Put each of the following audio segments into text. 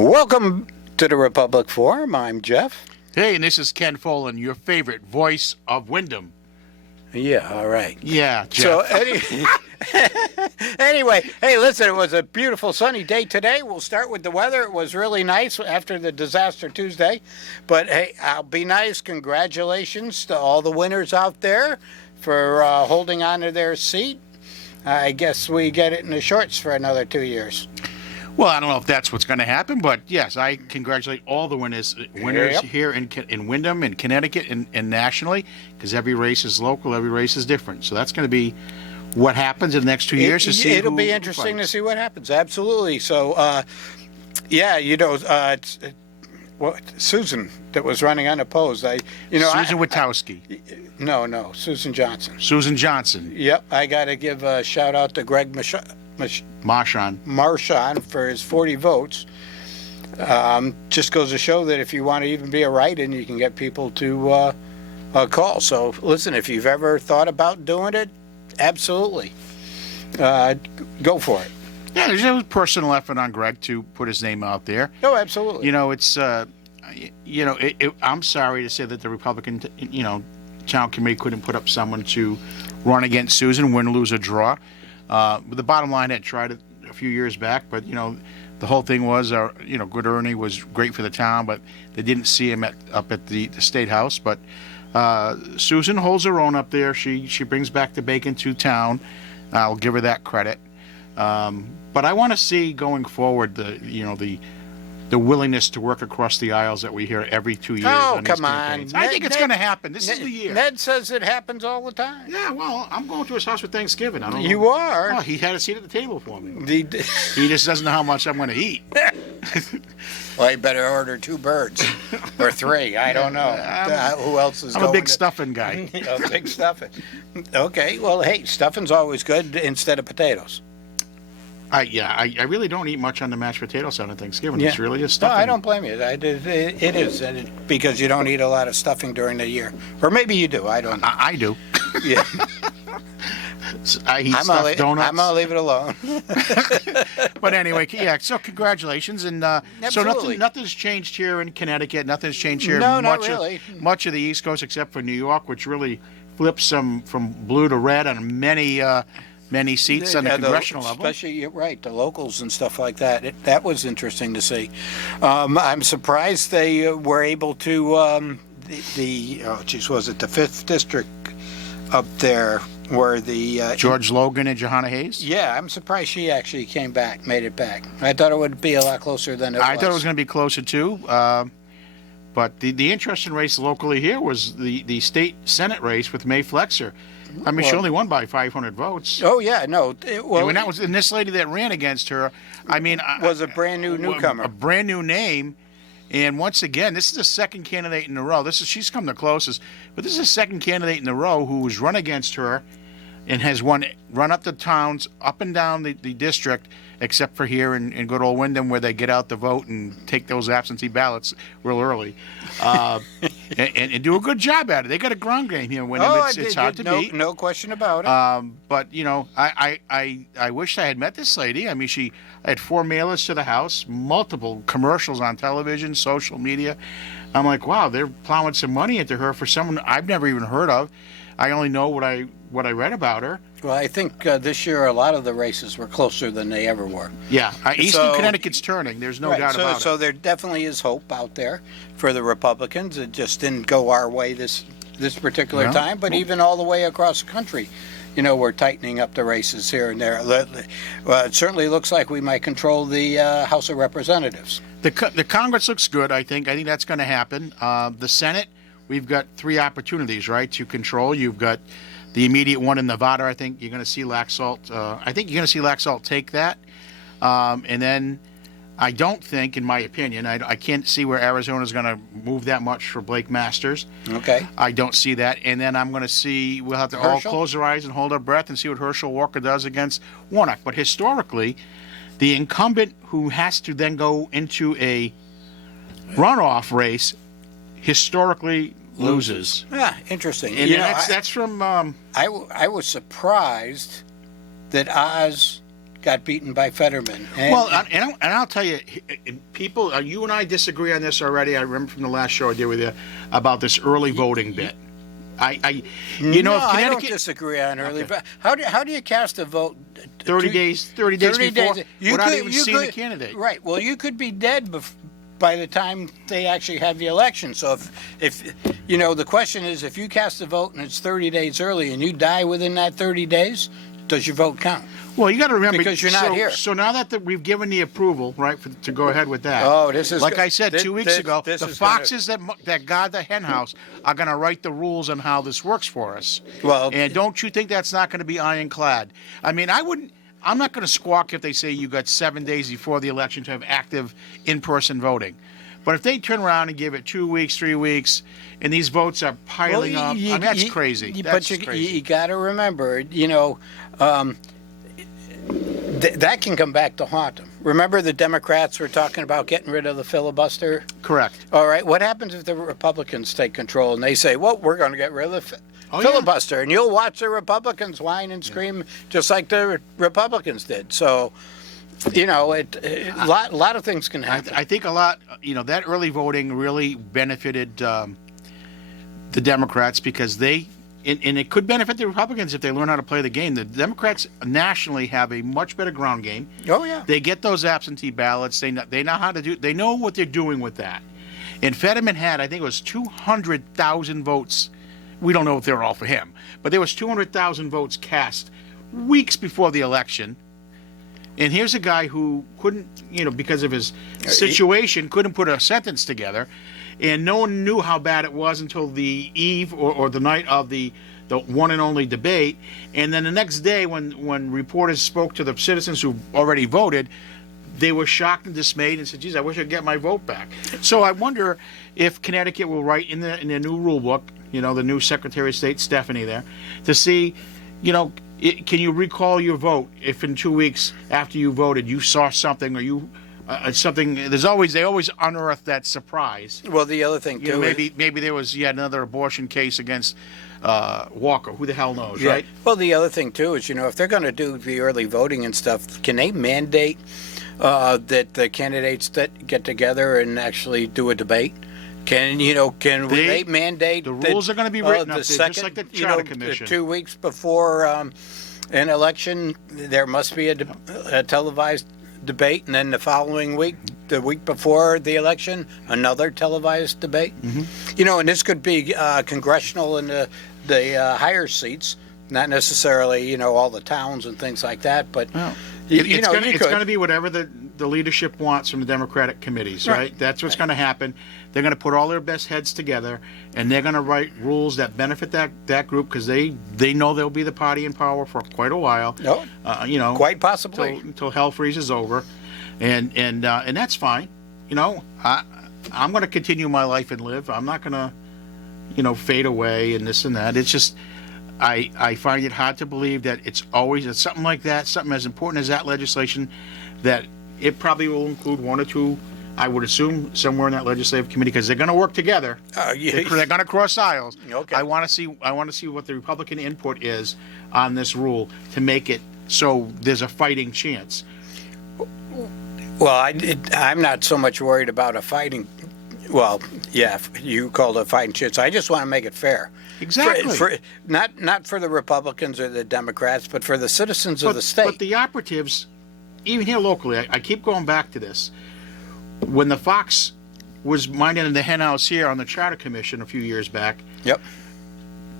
Welcome to the Republic Forum. I'm Jeff. Hey, and this is Ken Folan, your favorite voice of Wyndham. Yeah, all right. Yeah, Jeff. So anyway, hey, listen, it was a beautiful sunny day today. We'll start with the weather. It was really nice after the disaster Tuesday. But hey, I'll be nice. Congratulations to all the winners out there for holding on to their seat. I guess we get it in the shorts for another 2 years. Well, I don't know if that's what's going to happen, but yes, I congratulate all the winners Yep. here in Wyndham, in Connecticut, and nationally, because every race is local, every race is different. So that's going to be what happens in the next 2 years to see. It'll be interesting to see what happens. Absolutely. So, yeah, it's, Susan that was running unopposed. Susan Witowski. No, Susan Johnson. Susan Johnson. Yep, I got to give a shout out to Greg Marchand for his 40 votes. Just goes to show that if you want to even be a write-in, you can get people to call. So listen, if you've ever thought about doing it, absolutely, go for it. Yeah, there's a personal effort on Greg to put his name out there. Oh, absolutely. It's I'm sorry to say that the Republican town committee couldn't put up someone to run against Susan, win, lose, or draw. But the bottom line, I tried it a few years back, but the whole thing was, Good Ernie was great for the town, but they didn't see him up at the State House. But Susan holds her own up there. She brings back the bacon to town. I'll give her that credit. But I want to see going forward the willingness to work across the aisles that we hear every 2 years. Oh, come on. I think it's going to happen. This is the year. Ned says it happens all the time. Yeah, well, I'm going to his house for Thanksgiving. I don't know. You are? Well, he had a seat at the table for me. The- He just doesn't know how much I'm going to eat. Well, you better order 2 birds or 3. I don't know. Who else is I'm going? a big stuffing guy. A big stuffing. Okay, well, hey, stuffing's always good instead of potatoes. I really don't eat much on the mashed potato side on Thanksgiving. Yeah. It's really just No, stuffing. I don't blame you. It is because you don't eat a lot of stuffing during the year, or maybe you do. I don't know. I do. Yeah. I eat stuffed donuts. I'm gonna leave it alone. But anyway, yeah. So congratulations, and so Absolutely. nothing's changed here in Connecticut. Nothing's changed here. No, not really. Much of the East Coast, except for New York, which really flips from blue to red on many seats on the congressional level. Especially, you're right, the locals and stuff like that. That was interesting to see. I'm surprised they were able to, was it the 5th District up there where the... George Logan and Johanna Hayes? Yeah, I'm surprised she actually came back, made it back. I thought it would be a lot closer than it was. I thought it was going to be closer too. But the interesting race locally here was the state Senate race with Mae Flexer. I mean, she only won by 500 votes. Oh, yeah, no. And that was, and this lady that ran against her, I mean... was a brand new newcomer. A brand new name. And once again, this is the second candidate in a row. She's come the closest. But this is the second candidate in a row who's run against her and has run up the towns, up and down the district, except for here in good old Wyndham, where they get out the vote and take those absentee ballots real early, and do a good job at it. They got a ground game here in Wyndham. It's hard to beat. No question about it. But I wish I had met this lady. I mean, I had 4 mailers to the house, multiple commercials on television, social media. I'm like, wow, they're plowing some money into her for someone I've never even heard of. I only know what I read about her. Well, I think this year a lot of the races were closer than they ever were. Yeah, Eastern Connecticut's turning. There's no doubt about it. So there definitely is hope out there for the Republicans. It just didn't go our way this particular time, but even all the way across the country, we're tightening up the races here and there. Well, it certainly looks like we might control the House of Representatives. The Congress looks good, I think. I think that's going to happen. The Senate, we've got 3 opportunities, right, to control. You've got the immediate one in Nevada. I think you're going to see Laxalt. I think you're going to see Laxalt take that. And then I don't think, in my opinion, I can't see where Arizona's going to move that much for Blake Masters. Okay. I don't see that. And then I'm going to see, we'll have to all close our eyes and hold our breath and see what Herschel Walker does against Warnock. But historically, the incumbent who has to then go into a runoff race historically loses. Yeah, interesting. And that's from... I was surprised that Oz got beaten by Fetterman. And, Well, and I'll tell you, people, you and I disagree on this already. I remember from the last show I did with you about this early voting bit. You know, no, if I don't Connecticut, disagree on early. But how do you cast a vote? 30 days before, without even seeing the candidate. Right. Well, you could be dead by the time they actually have the election. So if you know, the question is, if you cast a vote and it's 30 days early and you die within that 30 days, does your vote count? Well, you got to remember, Because you're not here. So now that we've given the approval, right, to go ahead with that. Oh, this is like go- I said this- 2 weeks this- ago. this The is gonna- foxes that guard the hen house are going to write the rules on how this works for us. Well- and don't you think that's not going to be ironclad? I mean, I'm not going to squawk if they say you got 7 days before the election to have active in-person voting. But if they turn around and give it 2 weeks, 3 weeks, and these votes are piling up, I mean, that's crazy. That's But crazy. you got to remember, you know, that can come back to haunt them. Remember, the Democrats were talking about getting rid of the filibuster. Correct. All right. What happens if the Republicans take control and they say, "Well, we're going to get rid of the filibuster," and you'll watch the Republicans whine and scream just like the Republicans did. So, you know, a lot of things can happen. I think a lot, you know, that early voting really benefited the Democrats because and it could benefit the Republicans if they learn how to play the game. The Democrats nationally have a much better ground game. Oh yeah. They get those absentee ballots. They know how to do. They know what they're doing with that. And Fetterman had, I think it was 200,000 votes. We don't know if they're all for him, but there was 200,000 votes cast weeks before the election. And here's a guy who couldn't, you know, because of his situation, couldn't put a sentence together. And no one knew how bad it was until the eve or the night of the one and only debate. And then the next day, when reporters spoke to the citizens who already voted, they were shocked and dismayed and said, geez, I wish I'd get my vote back. So I wonder if Connecticut will write in their new rule book, you know, the new Secretary of State, Stephanie there, to see, you know, can you recall your vote if in 2 weeks after you voted you saw something or you something? They always unearth that surprise. Well, the other thing You too, know, maybe there was yet another abortion case against Walker. Who the hell knows, yeah. right? Well, the other thing too is, you know, if they're going to do the early voting and stuff, can they mandate that the candidates that get together and actually do a debate? Can they mandate the rules are going to be written up there, second, just like the Charter Commission. 2 weeks before an election, there must be a televised debate, and then the following week, the week before the election, another televised debate. Mm-hmm. You know, and this could be congressional in the higher seats, not necessarily, you know, all the towns and things like that, but Well, it's going to be whatever the leadership wants from the Democratic committees, right? That's what's going to happen. They're going to put all their best heads together, and they're going to write rules that benefit that group because they know they'll be the party in power for quite a while. No, you know, quite possibly until hell freezes over, and that's fine. You know, I'm going to continue my life and live. I'm not going to, you know, fade away and this and that. It's just. I find it hard to believe that it's something like that, something as important as that legislation, that it probably will include one or two, I would assume, somewhere in that legislative committee, because they're going to work together. Yeah. They're going to cross aisles. Okay. I want to see what the Republican input is on this rule to make it so there's a fighting chance. Well, I'm not so much worried about a fighting. Well, yeah, you called it a fighting chance. I just want to make it fair. Exactly. Not for the Republicans or the Democrats, but for the citizens of the state. But the operatives, even here locally, I keep going back to this. When the fox was minding the hen house here on the Charter Commission a few years back, Yep.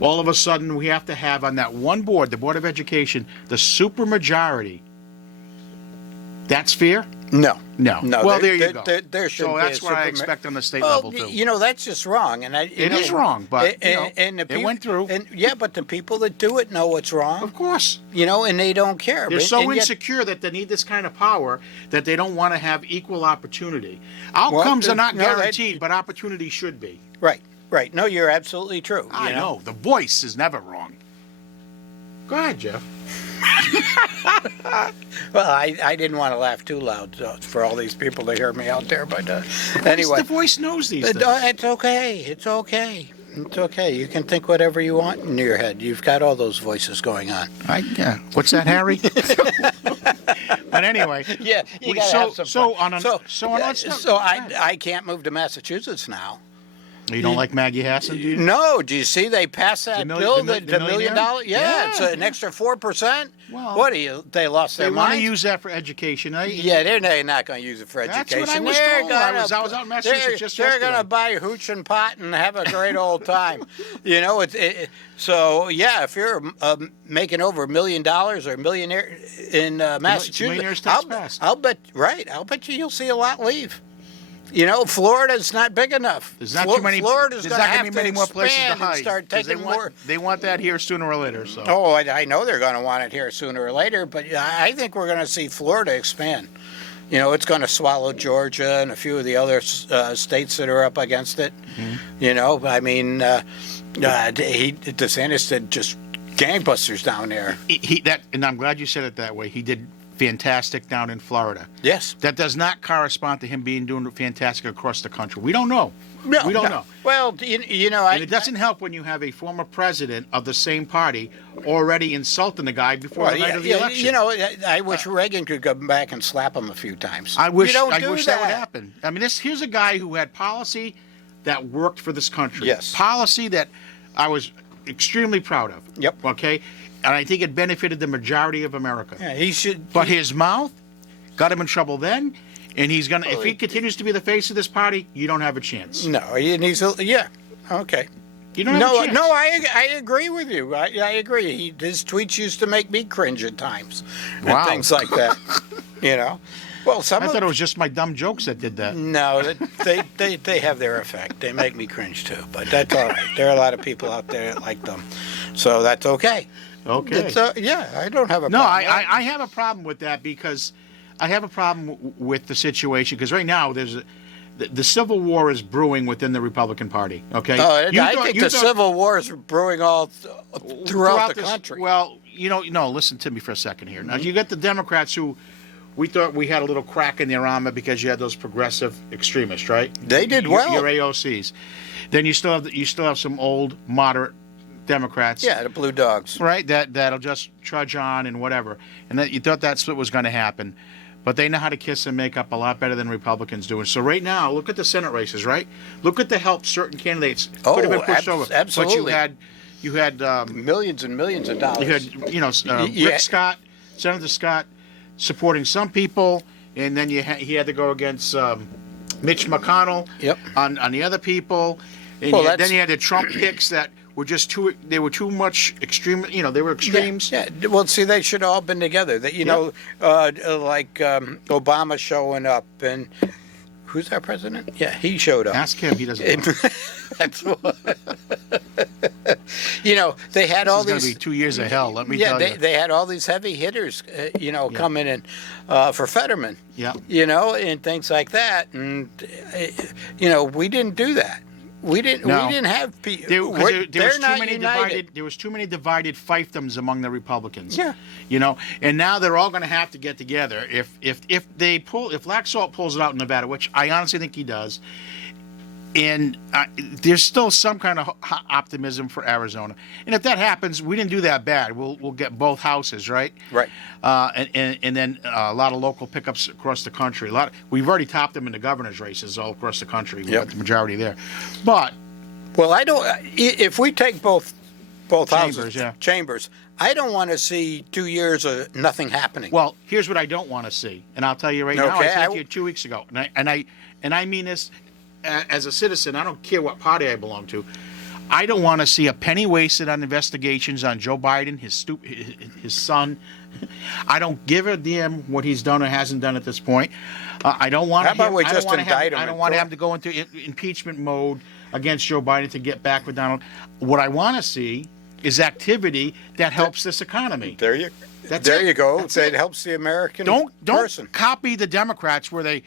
all of a sudden we have to have on that one board, the Board of Education, the supermajority. That's fair? No. No. Well, there you go. There should So be that's a what I superma- expect on the state Well, level, too. you know, that's just wrong, and It is wrong, but, you know, it went through. And yeah, but the people that do it know what's wrong. Of course. You know, and they don't care. They're But- so and yet- insecure that they need this kind of power that they don't want to have equal opportunity. Outcomes are not no, that- guaranteed, but opportunity should be. Right. No, you're absolutely true. I know. The voice is never wrong. Go ahead, Jeff. Well, I didn't want to laugh too loud for all these people to hear me out there, but anyway. The voice knows these things. It's okay. It's okay. It's okay. You can think whatever you want in your head. You've got all those voices going on. Yeah. What's that, Harry? But anyway. Yeah, you we- gotta so- have some so fun. on a- so on yeah, that stuff- so I can't move to Massachusetts now. You don't like Maggie Hassan, do you? No, do you see they passed that bill, the $1 million? millionaire? Yeah, it's Yeah. an extra 4%. Well, What do you? They lost They their want to mind. use that for education. Yeah, they're not going to use it for That's education. what I was They're told. I gonna- was out in Massachusetts just They're going yesterday. to buy a hooch and pot and have a great old time. You know, so yeah, if you're making over $1 million or a millionaire in millionaire's Massachusetts, tax passed. I'll bet you'll see a lot leave. You know, Florida's not big enough. There's not too many. Florida's There's going to not have gonna to be many more places to expand and hide. start 'cause taking more. They want that here sooner or later. So. Oh, I know they're going to want it here sooner or later, but I think we're going to see Florida expand. You know, it's going to swallow Georgia and a few of the other states that are up against it. Mm-hmm. You know, I mean, DeSantis did just gangbusters down there. And I'm glad you said it that way. He did fantastic down in Florida. Yes. That does not correspond to him doing fantastic across the country. We don't know. No, we don't know. Well, you know, And it doesn't help when you have a former president of the same party already insulting the guy before the night of the election. You know, I wish Reagan could go back and slap him a few times. I wish that that would happen. I mean, here's a guy who had policy that worked for this country. Yes. Policy that I was extremely proud of. Yep. Okay? And I think it benefited the majority of America. Yeah, he should. But his mouth got him in trouble then, and he's gonna. If he continues to be the face of this party, you don't have a chance. No, he needs to. Yeah. Okay. You don't have a chance. No, I agree with you. I agree. His tweets used to make me cringe at times, Wow. and things like that. You know, well, some I of thought it was just my dumb jokes that did that. no, they have their effect. They make me cringe too, but that's all right. There are a lot of people out there that like them, so that's okay. Okay. It's, yeah, I don't have a No, problem. I have a problem with that because I have a problem with the situation because right now the Civil War is brewing within the Republican Party. Okay. Oh, I think the Civil War is brewing all throughout the country. Well, no. Listen to me for a second here. Now you got the Democrats who we thought we had a little crack in their armor because you had those progressive extremists, right? They did well. Your AOCs. Then you still have some old moderate Democrats. Yeah, the Blue Dogs. Right, that'll just trudge on and whatever. And that you thought that's what was going to happen. But they know how to kiss and make up a lot better than Republicans do. And so right now, look at the Senate races, right? Look at the help certain candidates could have been pushed over. Absolutely. But you had Millions and millions of dollars. you had Rick Scott, Senator Scott, supporting some people, and then he had to go against Mitch McConnell Yep. on the other people. And Well, then you had the Trump picks that were just too much extreme. They were extremes. Yeah. Well, see, they should have all been together. That like Obama showing up, and who's our president? Yeah, he showed up. Ask him. He doesn't know. That's what. They had all This is these. going to be 2 years of hell. Let me Yeah, tell you. they had all these heavy hitters, coming in for Fetterman. Yeah. And things like that, and we didn't do that. We didn't. No. We didn't have people. There was too many united. There was too many divided fiefdoms among the Republicans. Yeah. And now they're all going to have to get together. If Laxalt pulls it out in Nevada, which I honestly think he does, and there's still some kind of optimism for Arizona. And if that happens, we didn't do that bad. We'll get both houses, right? Right. And then a lot of local pickups across the country. We've already topped them in the governor's races all across the country. We got the majority there. But Well, I don't. If we take both houses, yeah. chambers, I don't want to see 2 years of nothing happening. well, here's what I don't want to see, and I'll tell you right now. I Okay, said to you 2 weeks ago, and I mean this as a citizen. I don't care what party I belong to. I don't want to see a penny wasted on investigations on Joe Biden, his son. I don't give a damn what he's done or hasn't done at this point. I don't want. How about we just indict him? I don't want him to go into impeachment mode against Joe Biden to get back with Donald. What I want to see is activity that helps this economy. There you go. It helps the American person. Don't copy the Democrats where they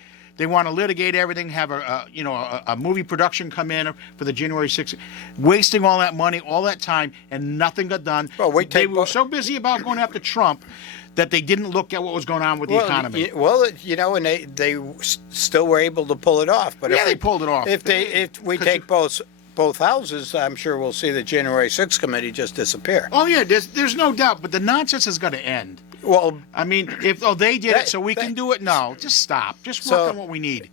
want to litigate everything, have a movie production come in for the January 6th, wasting all that money, all that time, and nothing got done. Well, they were so busy about going after Trump that they didn't look at what was going on with the economy. And they still were able to pull it off. But Yeah, they pulled it off. If we take both both houses, I'm sure we'll see the January 6th committee just disappear. Oh yeah, there's no doubt, but the nonsense is going to end. Well, I mean, if they did it so we can do it, no, just stop. Just work So- on what we need.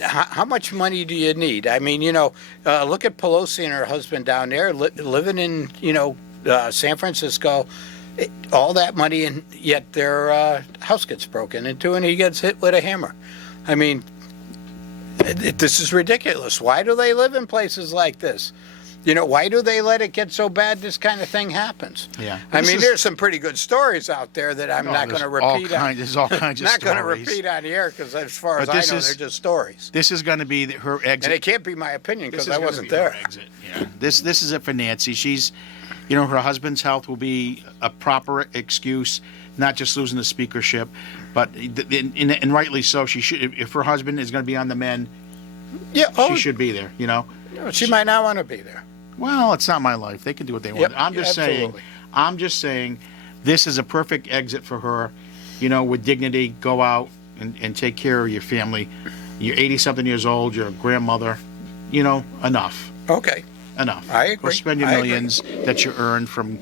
how much money do you need? I mean, look at Pelosi and her husband down there living in, San Francisco. All that money, and yet their house gets broken into, and he gets hit with a hammer. I mean, this is ridiculous. Why do they live in places like this? Why do they let it get so bad this kind of thing happens? Yeah. I mean, there's some pretty good stories out there that I'm not going to repeat. There's all kinds of not going to stories. repeat on the air because, as far as But I this know, is- they're just stories. This is going to be her exit. And it can't be my opinion This because is I gonna wasn't be her there. exit. Yeah. This is it for Nancy. She's, her husband's health will be a proper excuse, not just losing the speakership, but and rightly so. She should. If her husband is going to be on the mend, Yeah. she should be there. She might not want to be there. Well, it's not my life. They can do what they want. Yep, I'm just absolutely. saying, this is a perfect exit for her. With dignity, go out and take care of your family. You're 80-something years old. You're a grandmother. Enough. Okay. Enough. I agree. Go spend your I agree. millions that you earned from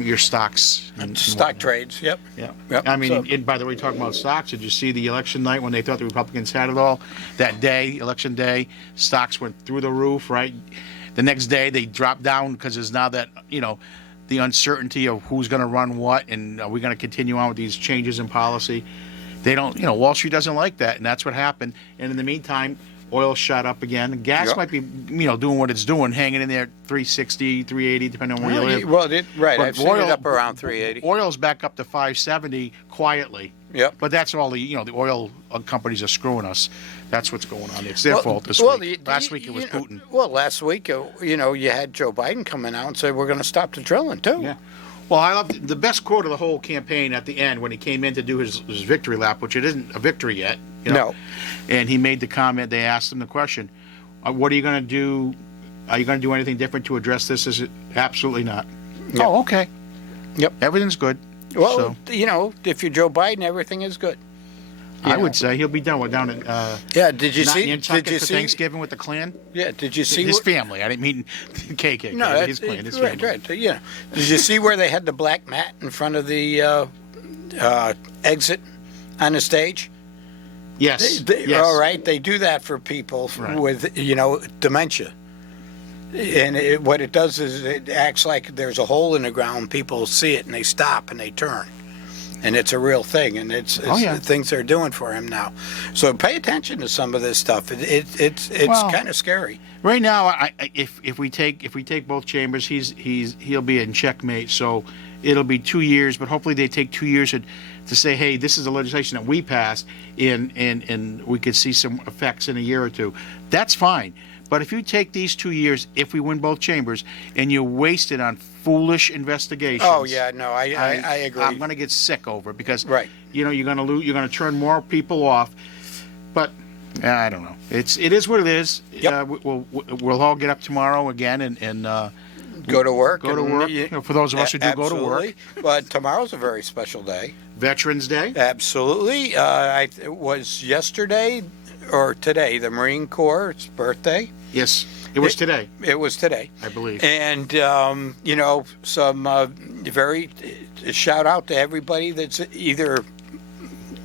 your stocks. And Stock whatnot. trades. Yep. Yeah. Yep. I mean, So- and by the way, talking about stocks, did you see the election night when they thought the Republicans had it all? That day, election day, stocks went through the roof, right? The next day, they dropped down because there's now that, the uncertainty of who's going to run what and are we going to continue on with these changes in policy. They don't, Wall Street doesn't like that, and that's what happened. And in the meantime, oil shot up again. Gas Yep. might be, doing what it's doing, hanging in there 360, 380, depending on where you live. Well, right. But I've seen it up around 380. Oil's back up to 570 quietly. Yep. But that's all the oil companies are screwing us. That's what's going on. It's their fault this well, week. Last week it was Putin. Well, last week, you had Joe Biden coming out and say we're going to stop the drilling too. Yeah. Well, I love the best quote of the whole campaign at the end when he came in to do his victory lap, which it isn't a victory yet. No. And he made the comment. They asked him the question, "What are you going to do? Are you going to do anything different to address this?" Is it absolutely not? Yep. Oh, okay. Yep. Everything's good. Well, So, if you're Joe Biden, everything is good. I would say he'll be done in Yeah. Did you see? Nantucket Did you for see? Thanksgiving with the Klan. Yeah. Did you see? His what- family. I didn't mean KKK. No, but that's his Klan. His right. family. Right. Yeah. Did you see where they had the black mat in front of the exit on the stage? Yes. Yes. All right, they do that for people Right. with dementia, and what it does is it acts like there's a hole in the ground. People see it and they stop and they turn, and it's a real thing, and it's Oh, yeah. things they're doing for him now. So pay attention to some of this stuff. It's Well, kind of scary. Right now, if we take both chambers, he'll be in checkmate. So it'll be 2 years, but hopefully they take 2 years to say, hey, this is the legislation that we passed, and we could see some effects in a year or two. That's fine. But if you take these 2 years, if we win both chambers, and you waste it on foolish investigations. Oh yeah, no, I agree. I'm going to get sick over it because Right. you're going to lose. You're going to turn more people off. But I don't know. It is what it is. Yep. We'll all get up tomorrow again and Go to work. go to and work. For those of us who do go to work. Absolutely. But tomorrow's a very special day. Veterans Day. Absolutely. It was yesterday or today, the Marine Corps' birthday. Yes, it was today, It was today. I believe. And, some very shout out to everybody that's either,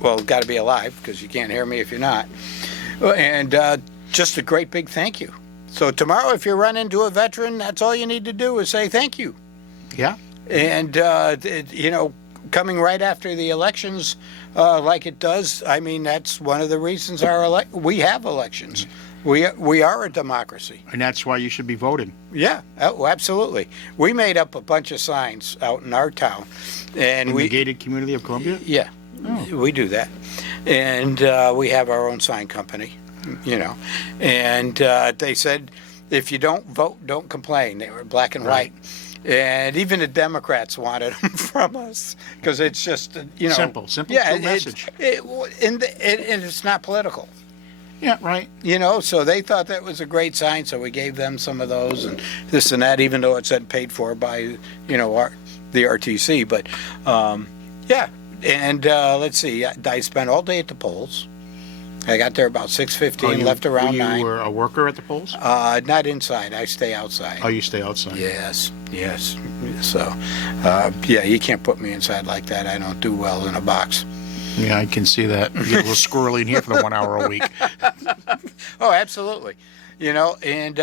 got to be alive because you can't hear me if you're not. And just a great big thank you. So tomorrow, if you run into a veteran, that's all you need to do is say thank you. Yeah. And, coming right after the elections, like it does, I mean, that's one of the reasons we have elections. We are a democracy. And that's why you should be voting. Yeah, absolutely. We made up a bunch of signs out in our town. And In the gated community of Columbia. yeah, we do that. And we have our own sign company, And they said, if you don't vote, don't complain. They were black and Right. white. And even the Democrats wanted them from us because it's just, Simple, true message. And it's not political. Yeah. Right. So they thought that was a great sign, so we gave them some of those and this and that, even though it said paid for by, the RTC. But, yeah. And let's see, I spent all day at the polls. I got there about 6:15, Oh, left around you 9. were a worker at the polls? Not inside. I stay outside. Oh, you stay outside. Yes, yes. So, yeah, you can't put me inside like that. I don't do well in a box. Yeah, I can see that. You get a little squirrely in here for the 1 hour a week. Oh, absolutely. You know, and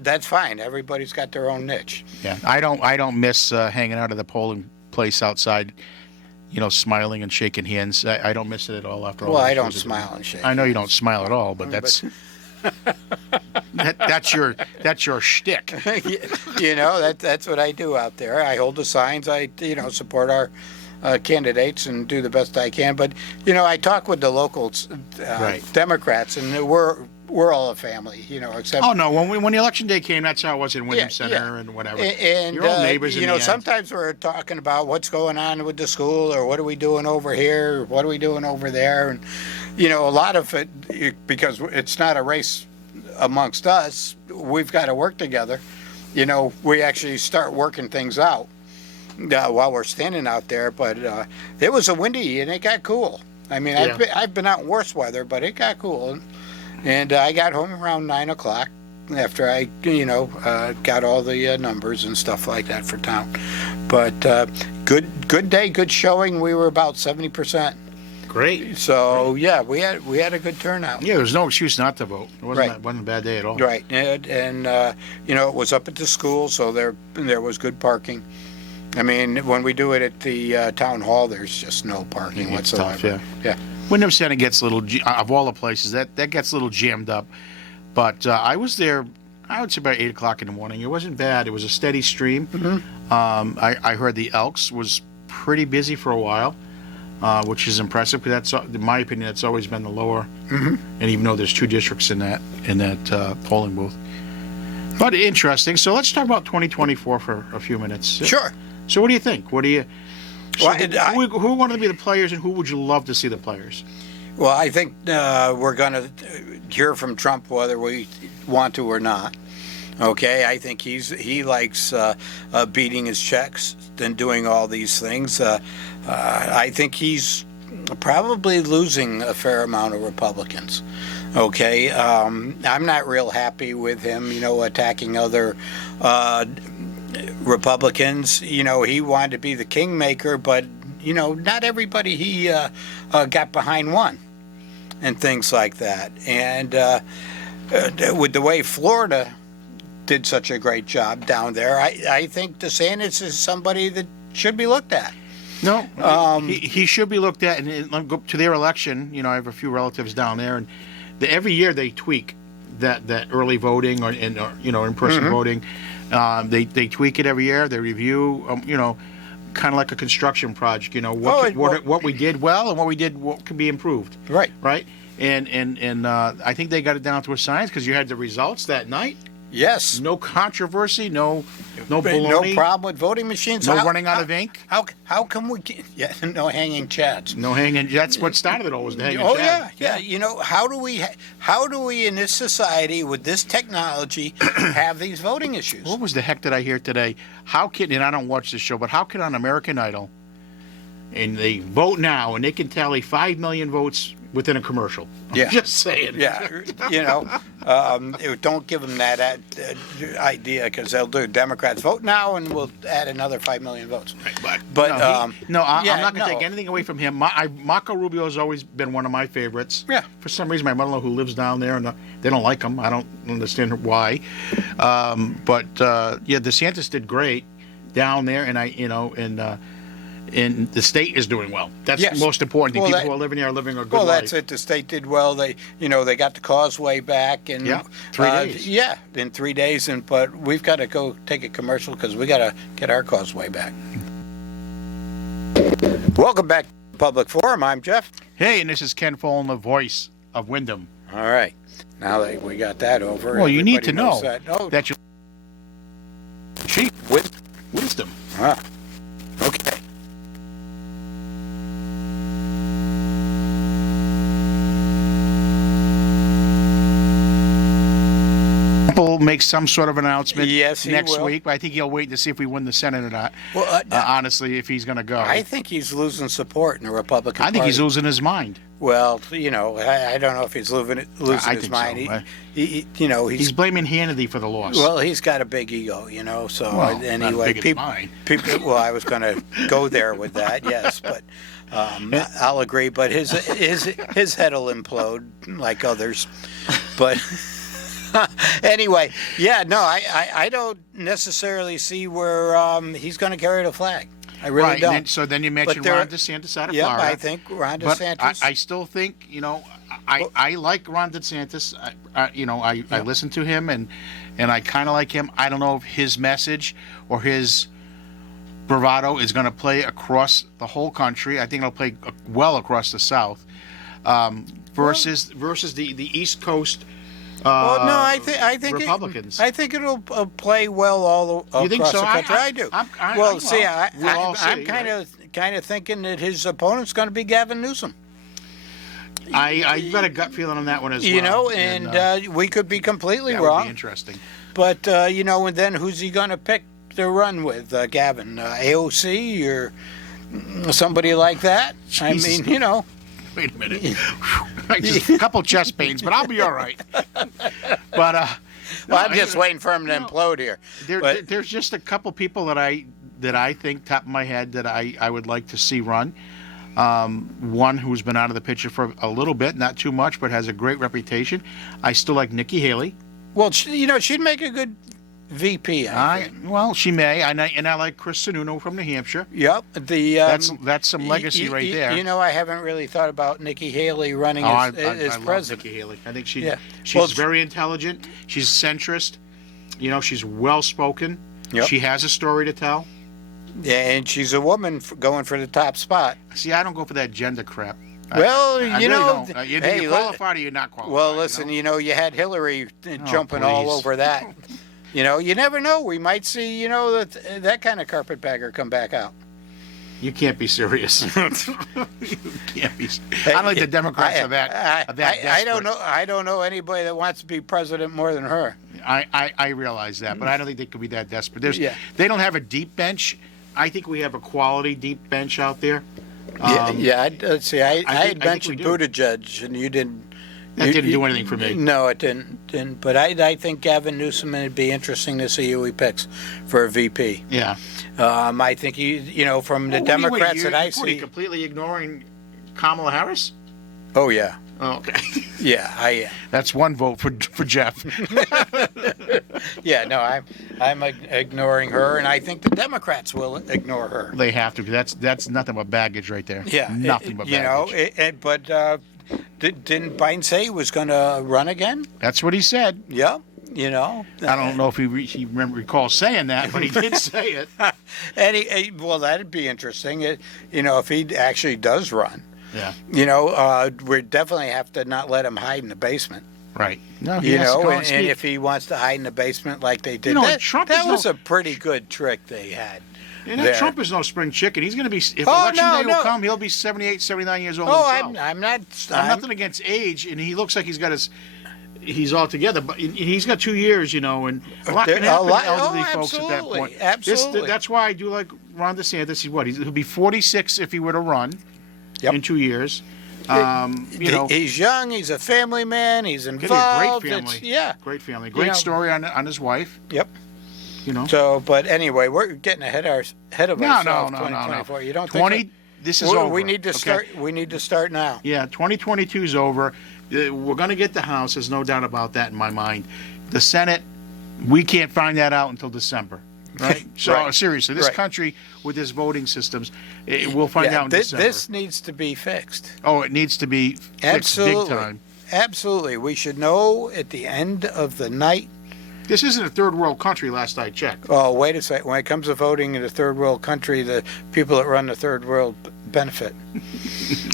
that's fine. Everybody's got their own niche. Yeah, I don't miss hanging out at the polling place outside, you know, smiling and shaking hands. I don't miss it at all after all. Well, those I don't years of doing smile it. and shake. I know you don't smile at all, but that's that's your shtick. You know, that's what I do out there. I hold the signs. I, you know, support our candidates and do the best I can. But, you know, I talk with the local Right. Democrats, and we're all a family, you know, except. Oh no, when the election day came, that's how it was in Wyndham Yeah, Center yeah. and whatever. And You're all neighbors. you in know, the end. sometimes we're talking about what's going on with the school, or what are we doing over here, what are we doing over there, and you know, a lot of it, because it's not a race amongst us. We've got to work together. You know, we actually start working things out while we're standing out there. But it was a windy and it got cool. I mean, Yeah. I've been out in worse weather, but it got cool. And I got home around 9 o'clock after I, you know, got all the numbers and stuff like that for town. But good day, good showing. We were about 70%. Great. So yeah, we had a good turnout. Yeah, there's no excuse not to vote. It wasn't, Right. wasn't a bad day at all. Right, and you know, it was up at the school, so there was good parking. I mean, when we do it at the town hall, there's just no parking Yeah, it's whatsoever. tough, yeah. Wyndham Center gets a little, of all the places, that gets a little jammed up. But I was there, I would say about 8 o'clock in the morning. It wasn't bad. It was a steady stream. Mm-hmm. I heard the Elks was pretty busy for a while, which is impressive because that's, in my opinion, that's always been the lower. Mm-hmm. And even though there's 2 districts in that polling booth. But interesting. So let's talk about 2024 for a few minutes. Sure. So what do you think? What do you? So Well, who want to be the players, and who would you love to see the players? Well, I think we're going to hear from Trump whether we want to or not. Okay, I think he likes beating his checks and doing all these things. I think he's probably losing a fair amount of Republicans. Okay, I'm not real happy with him, you know, attacking other Republicans. You know, he wanted to be the kingmaker, but you know, not everybody he got behind won, and things like that. And with the way Florida did such a great job down there, I think DeSantis is somebody that should be looked at. No, he should be looked at. And let me go to their election. You know, I have a few relatives down there, and every year they tweak that early voting or you know, in-person voting. They tweak it every year. They review, you know, kind of like a construction project. You know, what we did well and what can be improved. Right. Right. And I think they got it down to a science because you had the results that night. Yes. No controversy. No baloney. No problem with voting machines. No running out of ink. How come we get, no hanging chads? No hanging. That's what started it all, was the hanging Oh chad. yeah. You know, how do we in this society with this technology have these voting issues? What was the heck did I hear today? How can, and I don't watch this show, but how can on American Idol, and they vote now, and they can tally 5 million votes within a commercial? Yeah. Just saying. Yeah, you know, don't give them that idea, because they'll do Democrats vote now and we'll add another 5 million votes. But I'm not yeah, going to take anything away from him. Marco Rubio has always been one of my favorites. Yeah. For some reason, my mother-in-law who lives down there, and they don't like him. I don't understand why. But DeSantis did great down there, and the state is doing well. That's Yes. the most important thing. Well, People who are living here are living a good well, life. that's it. The state did well. They got the causeway back, and 3 days. Yeah, in 3 days. But we've got to go take a commercial because we got to get our causeway back. Welcome back to Public Forum. I'm Jeff. Hey, and this is Ken Follin, the voice of Wyndham. All right. Now that we got that over, Well, you need to everybody knows know that. Oh, that you cheap wisdom. Okay. Trump will make some sort of announcement Yes, he next will. week, but I think he'll wait to see if we win the Senate or not. Well, Honestly, if he's going to go. I think he's losing support in the Republican Party. I think he's losing his mind. Well, I don't know if he's losing I his think mind. so. He's He's blaming Hannity for the loss. well, he's got a big ego, So Well, not anyway, as big as mine. Well, I was going to go there with that, yes, but I'll agree. But his head will implode like others. But anyway, yeah, no, I don't necessarily see where he's going to carry the flag. I really right. don't. And then, so then you mentioned there- Ron DeSantis out of Yep, Florida. I think Ron But DeSantis. I still think, I like Ron DeSantis. I listen to him and I kind of like him. I don't know if his message or his bravado is going to play across the whole country. I think it'll play well across the South versus the East Coast. Well, no, I think Republicans. I think it'll play well You think across so? the country. I do. Well, See, we'll all I'm see, kind of thinking that his opponent's going to be Gavin Newsom. I got a gut feeling on that one as well. And we could be completely that wrong. would be interesting. But and then who's he going to pick to run with, Gavin? AOC or somebody like that? Jesus. I mean, Wait a minute. Just a couple chest pains, but I'll be all right. But well, I'm just waiting for him to implode here. There's just a couple people that I think, top of my head, that I would like to see run. One who's been out of the picture for a little bit, not too much, but has a great reputation. I still like Nikki Haley. Well, she'd make a good VP. I think. Well, she may, and I like Chris Sununu from New Hampshire. Yep. That's some legacy right there. I haven't really thought about Nikki Haley running as I love president. Nikki Haley. I think she's Well, very intelligent. She's centrist. She's well spoken. Yep. She has a story to tell. Yeah, and she's a woman going for the top spot. See, I don't go for that gender crap. Well, I really don't. Either you're qualified or you're not qualified. Well, listen, you had Hillary jumping all please. over that. You never know. We might see, that kind of carpetbagger come back out. You can't be serious. You can't be. I don't think the Democrats are that desperate. I don't know anybody that wants to be president more than her. I realize that, but I don't think they could be that desperate. They don't have a deep bench. I think we have a quality deep bench out there. Let's see. I had think mentioned we do. Buttigieg, and you didn't. That didn't do anything for me. No, it didn't. But I think Gavin Newsom, it'd be interesting to see who he picks for a VP. Yeah. I think from the Democrats that I What, are you see. completely ignoring Kamala Harris? Oh yeah, Oh, okay. yeah, I am. That's one vote for Jeff. Yeah, no, I'm ignoring her, and I think the Democrats will ignore her. They have to. That's nothing but baggage right there. Yeah, Nothing but baggage. But didn't Biden say he was going to run again? That's what he said. Yeah, I don't know if he recalls saying that, but he did say it. And well, that'd be interesting. If he actually does run. Yeah. We definitely have to not let him hide in the basement. Right. No, he has to go and and speak. if he wants to hide in the basement like they did, Trump that is was a pretty good trick they had. there. Trump is no spring chicken. He's going to be, if Oh, election no, day will no. come, he'll be 78, 79 years old Oh, himself. I'm not. I'm nothing against age, and he looks like he's all together, but he's got 2 years, and a lot can happen to elderly folks at that point. Absolutely. That's why I do like Ron DeSantis. He'll be 46 if he were to run in 2 years. He's young. He's a family man. He's Could be involved. a great family. Yeah. Great family. Great story on his wife. Yep. You know. So, but anyway, we're getting ahead of ourselves. No. 2024. You don't 20. think? This is over. We need to okay? start. We need to start now. Yeah, 2022 is over. We're going to get the House. There's no doubt about that in my mind. The Senate, we can't find that out until December. Right? So Right. seriously, this Right. country with its voting systems, we'll find out in December. This needs to be fixed. Oh, it needs to be fixed Absolutely. big time. Absolutely. We should know at the end of the night. This isn't a third world country, last I checked. Oh, wait a second. When it comes to voting in a third world country, the people that run the third world benefit.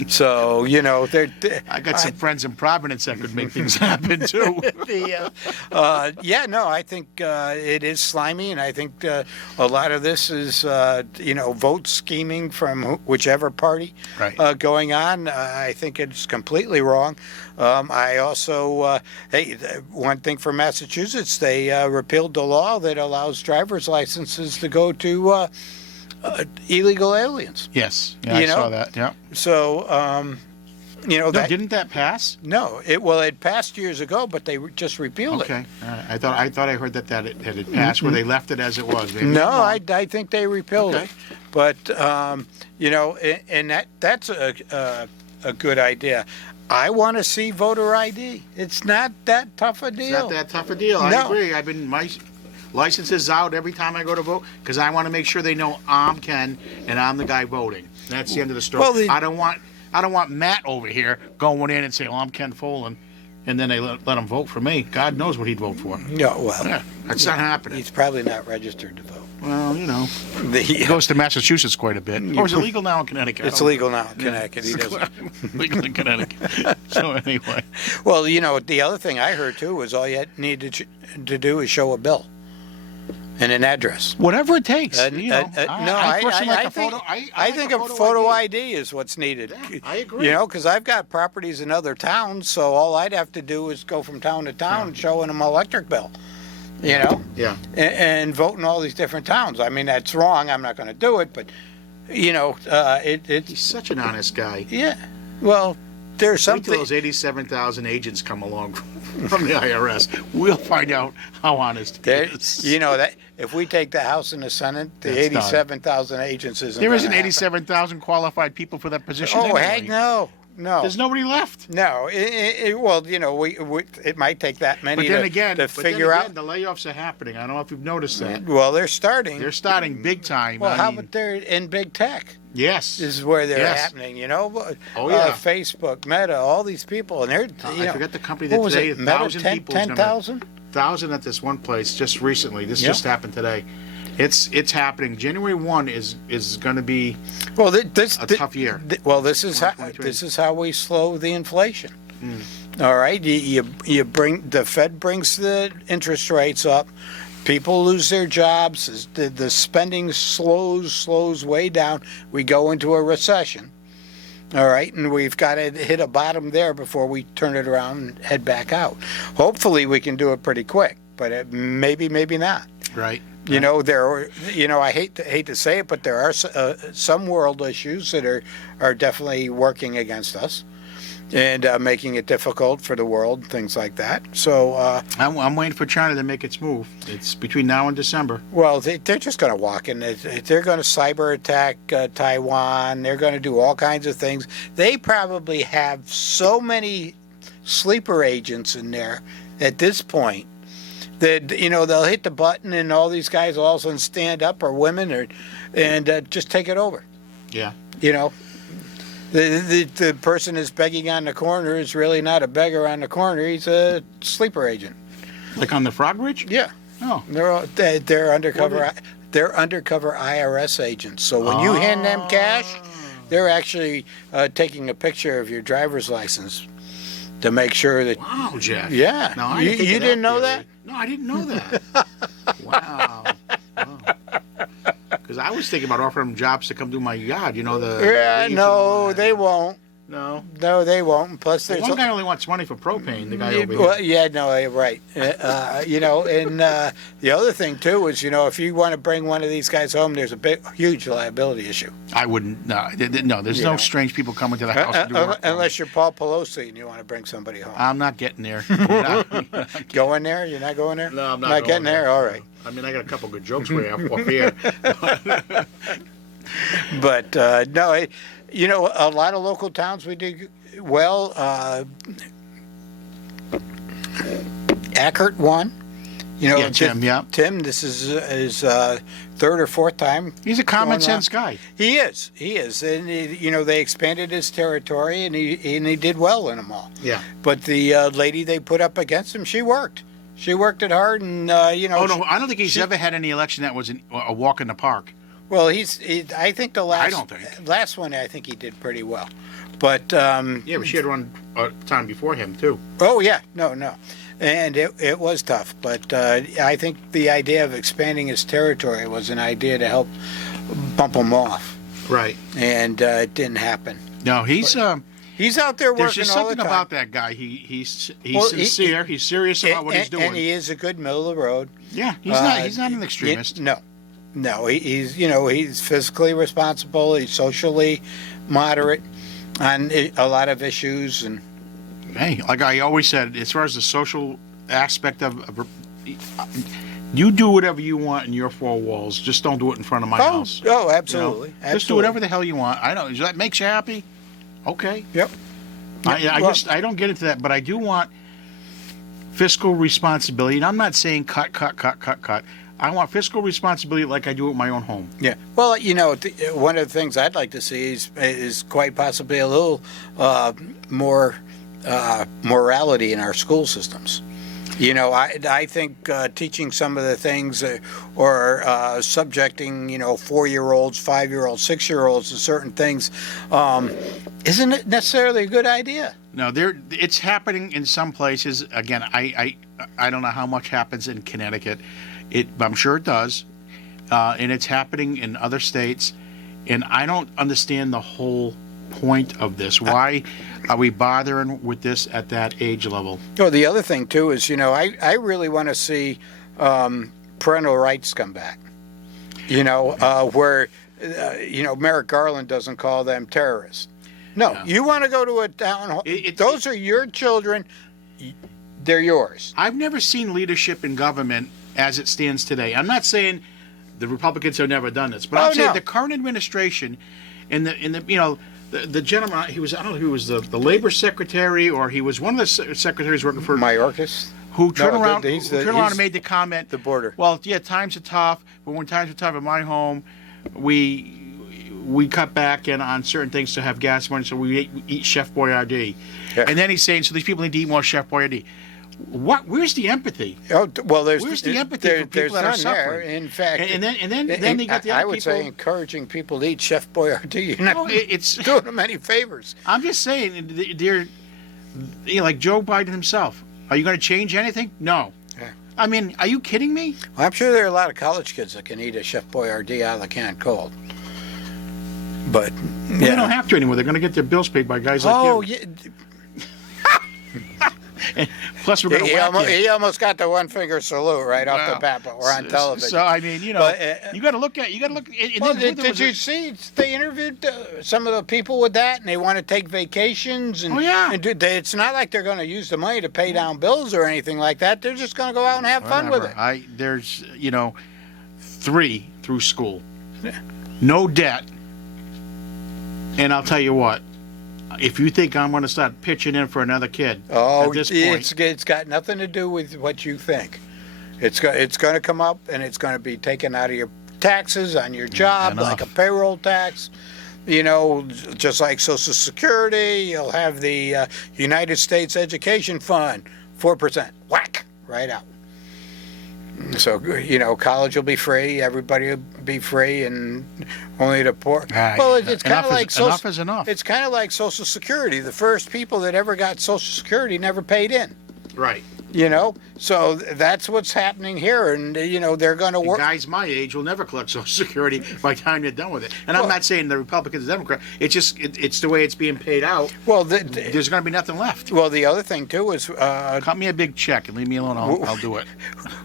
So, they're. I got some friends in Providence that could make things happen too. I think it is slimy, and I think a lot of this is, vote scheming from whichever party Right. going on. I think it's completely wrong. I also, one thing for Massachusetts, they repealed the law that allows driver's licenses to go to illegal aliens. Yes, yeah, I saw that. Yeah. So, you know, No, that didn't that pass? no, it passed years ago, but they just repealed it. Okay, all right. I thought I heard that it had passed, where they left it as it was. Maybe No, I'm wrong. I think they repealed Okay. it. But you know, and that's a good idea. I want to see voter ID. It's not that tough a deal. It's not that tough a deal. I No. agree. My license is out every time I go to vote because I want to make sure they know I'm Ken and I'm the guy voting. That's the end of the story. Well, I don't want Matt over here going in and saying, "Well, I'm Ken Folan," and then they let him vote for me. God knows what he'd vote for. No, well, Yeah, that's not happening. he's probably not registered to vote. Well, you know, The- he goes to Massachusetts quite a bit. Or is it legal now in Connecticut? It's legal now in Connecticut. He doesn't. Legal in Connecticut. So anyway, Well, you know, the other thing I heard too was all you needed to do is show a bill and an address. whatever it takes. No, I personally like a think, photo. I like think a photo ID is what's needed. Yeah, I agree. You know, because I've got properties in other towns, so all I'd have to do is go from town to town showing them electric bill. You know, Yeah. and vote in all these different towns. I mean, that's wrong. I'm not going to do it, but you know, He's it's such an honest guy. yeah. Well, there's Wait till something. those 87,000 agents come along from the IRS. We'll find out how honest he There, is. you know that if we take the House and the Senate, the That's done. 87,000 agents isn't. There gonna isn't happen. 87,000 qualified people for that position. Oh anyway. heck no, no. There's nobody left. No, well, you know, we it might take that many But then to, again, to figure out. the layoffs are happening. I don't know if you've noticed that. Well, they're starting. They're starting big time. well, I how mean, about they're in big tech? yes. This is where they're Yes. happening. You know, Oh, yeah. Facebook, Meta, all these people, and they're. You I know, forget the company what that was today, it? Meta, 1,000 people. 10,000. 1,000 at this one place just recently. This Yeah. just happened today. It's happening. January 1 is going to be Well, this a tough year. Well, this is how 2023. we slow the inflation. Hmm. All right, you bring the Fed brings the interest rates up. People lose their jobs. The spending slows way down. We go into a recession. All right, and we've got to hit a bottom there before we turn it around and head back out. Hopefully, we can do it pretty quick, but maybe not. Right. You know, I hate to say it, but there are some world issues that are definitely working against us and making it difficult for the world, things like that. So, I'm waiting for China to make its move. It's between now and December. well, they're just going to walk in. They're going to cyber attack Taiwan. They're going to do all kinds of things. They probably have so many sleeper agents in there at this point that, you know, they'll hit the button and all these guys all of a sudden stand up, or women, and just take it over. Yeah. You know, the person is begging on the corner is really not a beggar on the corner. He's a sleeper agent. Like on the Frog Ridge? Yeah, Oh. they're undercover. Well, They're undercover IRS agents. So when you hand them cash, they're actually taking a picture of your driver's license to make sure that. Wow, Jeff. Yeah. No, I You- didn't think you of didn't know theory. that? No, I didn't know that. Wow. Because I was thinking about offering them jobs to come do my yard. You know the. Yeah, leaves and all no, that. they won't. No. No, they won't. And plus, there's One guy only wants money for propane. The guy over here. well, yeah, no, right. You know, and the other thing too is, you know, if you want to bring one of these guys home, there's a huge liability issue. I wouldn't. No, no. There's You no know. strange people coming to the house to do work. for me. Unless you're Paul Pelosi and you want to bring somebody home. I'm not getting there. You're not- Go in there? You're not going there? No, I'm not Not getting going there? All right. I mean, I got a couple good jokes for you off here. But no, you know, a lot of local towns we did well. Eckert won. You know, Yeah, Tim, yeah. Tim, this is his third or fourth time. He's a common going sense around. guy. He is, and you know, they expanded his territory, and he did well in them all. Yeah. But the lady they put up against him, she worked. She worked it hard, and you know. Oh no, I don't think he's ever had any election that was a walk in the park. Well, I think the last. I don't think. Last one, I think he did pretty well, but. Yeah, but she had run time before him too. Oh yeah, no, and it was tough, but I think the idea of expanding his territory was an idea to help bump him off, Right. and it didn't happen. No, he's He's out there there's working just all the something time. about that guy. He's Well, sincere. He's serious about what he's doing. And he is a good middle of the road. Yeah, he's not an extremist. No, he's you know, he's physically responsible. He's socially moderate. on a lot of issues. And Hey, like I always said, as far as the social aspect of you do whatever you want in your four walls. Just don't do it in front of my house. You know? Absolutely. Just do whatever the hell you want. I know that makes you happy. Okay. Yep. I don't get into that, but I do want fiscal responsibility. And I'm not saying cut. I want fiscal responsibility like I do at my own home. Yeah. Well, one of the things I'd like to see is quite possibly a little more morality in our school systems. I think teaching some of the things or subjecting, 4-year-olds, 5-year-olds, 6-year-olds to certain things isn't it necessarily a good idea. No, it's happening in some places. Again, I don't know how much happens in Connecticut. I'm sure it does, and it's happening in other states. And I don't understand the whole point of this. Why are we bothering with this at that age level? Well, the other thing too is, I really want to see parental rights come back. Where Merrick Garland doesn't call them terrorists. No, you want to go to a town hall. Those are your children. They're yours. I've never seen leadership in government as it stands today. I'm not saying the Republicans have never done this, but I'm saying the current administration and the gentleman, I don't know if he was the labor secretary or he was one of the secretaries working for Mayorkas, who turned around and made the comment, the border. Well, yeah, times are tough, but when times are tough at my home, we cut back in on certain things to have gas money, so we eat Chef Boyardee. Yeah. And then he's saying, so these people need to eat more Chef Boyardee. Where's the empathy? Oh, well, where's the empathy for people that are suffering? There. In fact, and then they get the other I would people. say encouraging people to eat Chef Boyardee. You're not it's doing them any favors. I'm just saying, they're like Joe Biden himself. Are you going to change anything? No. Yeah. I mean, are you kidding me? Well, I'm sure there are a lot of college kids that can eat a Chef Boyardee out of the can cold. But they don't have to anymore. They're going to get their bills paid by guys like you. Oh, yeah. Plus, we're going to he almost got the one finger salute right off the bat, but we're on television. So I mean, you got to look at. Well, did you see they interviewed some of the people with that, and they want to take vacations? And, it's not like they're going to use the money to pay down bills or anything like that. They're just going to go out and have fun with it. There's 3 through school, no debt, and I'll tell you what. If you think I'm going to start pitching in for another kid, at this point, it's got nothing to do with what you think. It's going to come up, and it's going to be taken out of your taxes on your job, like a payroll tax. Just like Social Security, you'll have the United States Education Fund, 4%, whack, right out. So, college will be free, everybody will be free, and only the poor. Well, it's kind of like enough is enough. It's kind of like Social Security. The first people that ever got Social Security never paid in. Right. So that's what's happening here, and they're going to work. Guys my age will never collect Social Security by the time they're done with it. And I'm not saying the Republicans and Democrats. It's just it's the way it's being paid out. Well, there's going to be nothing left. Well, the other thing too is cut me a big check and leave me alone. I'll do it.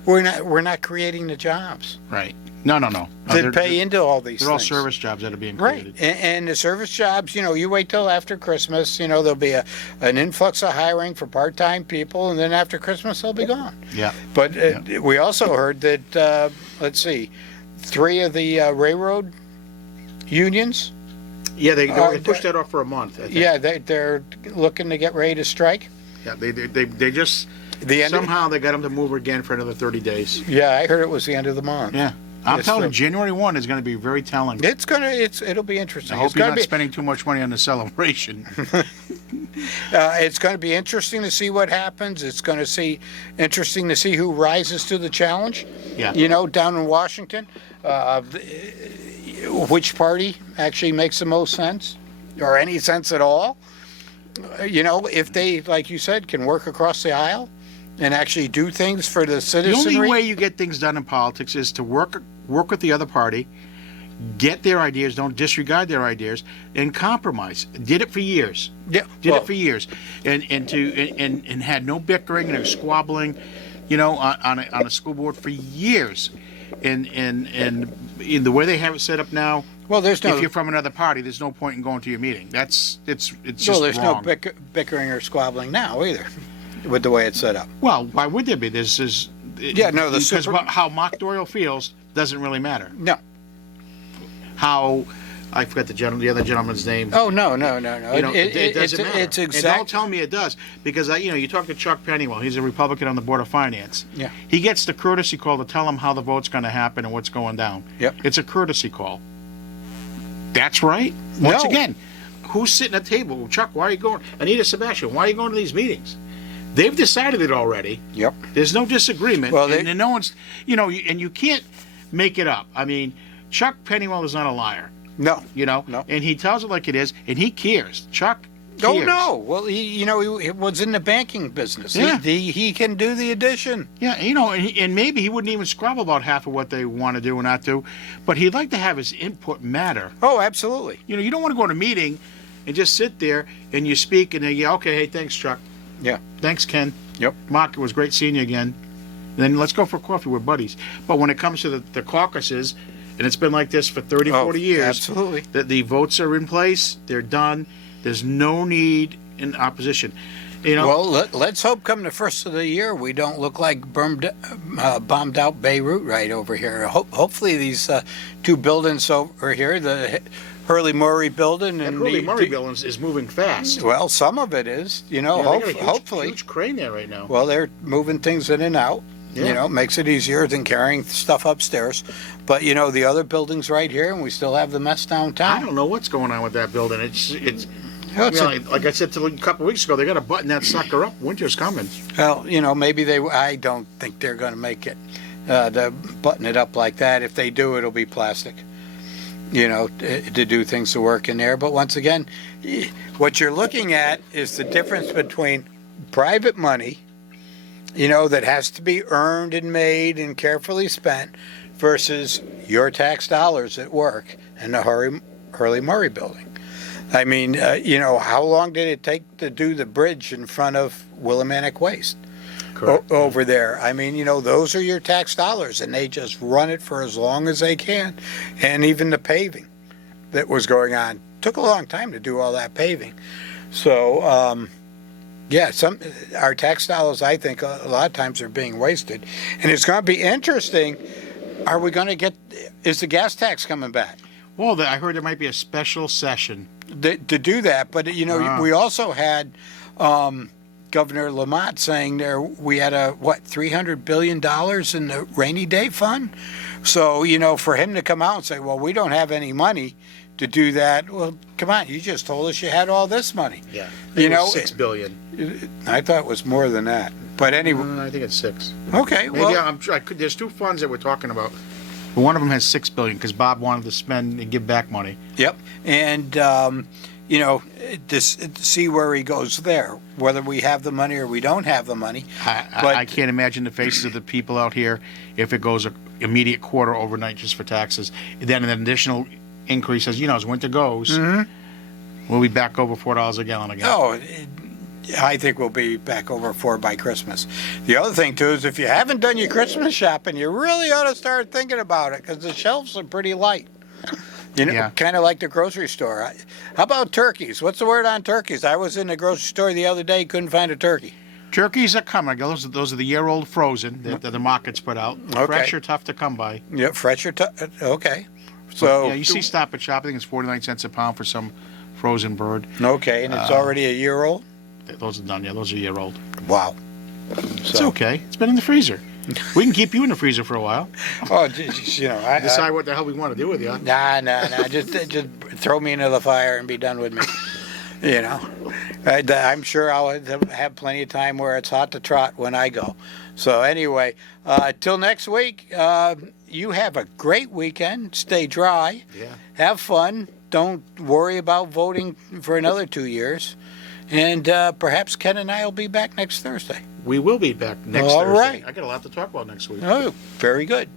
We're not creating the jobs. Right. No. They pay into all these things. They're all service jobs that are being created. Right. And the service jobs, you wait till after Christmas, there'll be an influx of hiring for part-time people, and then after Christmas, they'll be gone. Yeah. But we also heard that, 3 of the railroad unions. Yeah, they pushed that off for a month, I think. Yeah, they're looking to get ready to strike. Yeah, they just... Somehow they got them to move again for another 30 days. Yeah, I heard it was the end of the month. Yeah. I'm telling you, January 1 is going to be very telling. It'll be interesting. I hope you're not spending too much money on the celebration. It's going to be interesting to see what happens. It's going to be interesting to see who rises to the challenge. Yeah. Down in Washington, which party actually makes the most sense, or any sense at all. If they, like you said, can work across the aisle and actually do things for the citizenry. The only way you get things done in politics is to work with the other party, get their ideas, don't disregard their ideas, and compromise. Did it for years. Yeah, it for years, and had no bickering and squabbling, on a school board for years, and in the way they have it set up now, Well, there's no if you're from another party, there's no point in going to your meeting. It's just well, there's wrong. no bickering or squabbling now either, with the way it's set up. Well, why would there be? Yeah, no, the because super- how Mark Doyle feels doesn't really matter. No. How I forgot the other gentleman's name. Oh no. It doesn't matter. It's And don't exact. tell me it does, because you talk to Chuck Pennywell. He's a Republican on the Board of Finance. Yeah. He gets the courtesy call to tell him how the vote's going to happen and what's going down. Yep. It's a courtesy call. That's right. Once No. again, who's sitting at the table? Chuck, why are you going? Anita Sebastian, why are you going to these meetings? They've decided it already. Yep. There's no disagreement. Well, and no one's, and you can't make it up. I mean, Chuck Pennywell is not a liar. No. No. And he tells it like it is, and he cares. Chuck cares. Oh no. Well, he was in the banking business. Yeah. He can do the addition. Yeah, and maybe he wouldn't even squabble about half of what they want to do and not do, but he'd like to have his input matter. Oh, absolutely. You don't want to go to a meeting and just sit there and you speak and then okay, hey, thanks, Chuck. Yeah. Thanks, Ken. Yep. Mark, it was great seeing you again. And then let's go for coffee. We're buddies. But when it comes to the caucuses, and it's been like this for 30, 40 years. Absolutely. That the votes are in place, they're done. There's no need in opposition. Well, let's hope come the first of the year we don't look like bombed out Beirut right over here. Hopefully these two buildings over here, the Hurley Murray building and and Hurley the Murray building is moving fast. Well, some of it is, Yeah, they got a hopefully. huge crane there right now. Well, they're moving things in and out. Yeah. Makes it easier than carrying stuff upstairs. But the other building's right here, and we still have the mess downtown. I don't know what's going on with that building. It's Well, like I said a couple of weeks ago, they got to button that sucker up. Winter's coming. Well, maybe I don't think they're going to make it to button it up like that. If they do, it'll be plastic. To do things to work in there. But once again, what you're looking at is the difference between private money, that has to be earned and made and carefully spent, versus your tax dollars at work in the Hurley Murray building. I mean, how long did it take to do the bridge in front of Willimantic Waste over there? I mean, those are your tax dollars, and they just run it for as long as they can. And even the paving that was going on took a long time to do all that paving. So, our tax dollars, I think, a lot of times are being wasted. And it's going to be interesting. Are we going to is the gas tax coming back? Well, I heard there might be a special session To do that, but we also had Governor Lamont saying we had $300 billion in the rainy day fund. So for him to come out and say, well, we don't have any money to do that. Well, come on, you just told us you had all this money. Yeah, it was $6 billion. I thought it was more than that. But anyway, I think it's 6. Okay, Maybe well, there's two funds that we're talking about. But one of them has $6 billion because Bob wanted to spend and give back money. Yep, and to see where he goes there, whether we have the money or we don't have the money. I can't imagine the faces of the people out here if it goes an immediate quarter overnight just for taxes. Then an additional increase as winter goes, we'll be back over $4 a gallon again. No, I think we'll be back over 4 by Christmas. The other thing, too, is if you haven't done your Christmas shopping, you really ought to start thinking about it, because the shelves are pretty light. Kind of like the grocery store. How about turkeys? What's the word on turkeys? I was in the grocery store the other day, couldn't find a turkey. Turkeys are coming. Those are the year-old frozen that the markets put out. Okay. Fresh are tough to come by. Yeah, fresh or okay. So you see Stop and Shop. I think it's 49 cents a pound for some frozen bird. Okay, and it's already a year old? Those are done. Yeah, those are year-old. Wow. It's okay. It's been in the freezer. We can keep you in the freezer for a while. Oh, decide what the hell we want to do with you. Nah. Just throw me into the fire and be done with me. I'm sure I'll have plenty of time where it's hot to trot when I go. So anyway, till next week, you have a great weekend. Stay dry. Yeah. Have fun. Don't worry about voting for another 2 years. And perhaps Ken and I will be back next Thursday. We will be back next All Thursday. right. I got a lot to talk about next week. Oh, very good.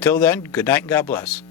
Till then, good night and God bless.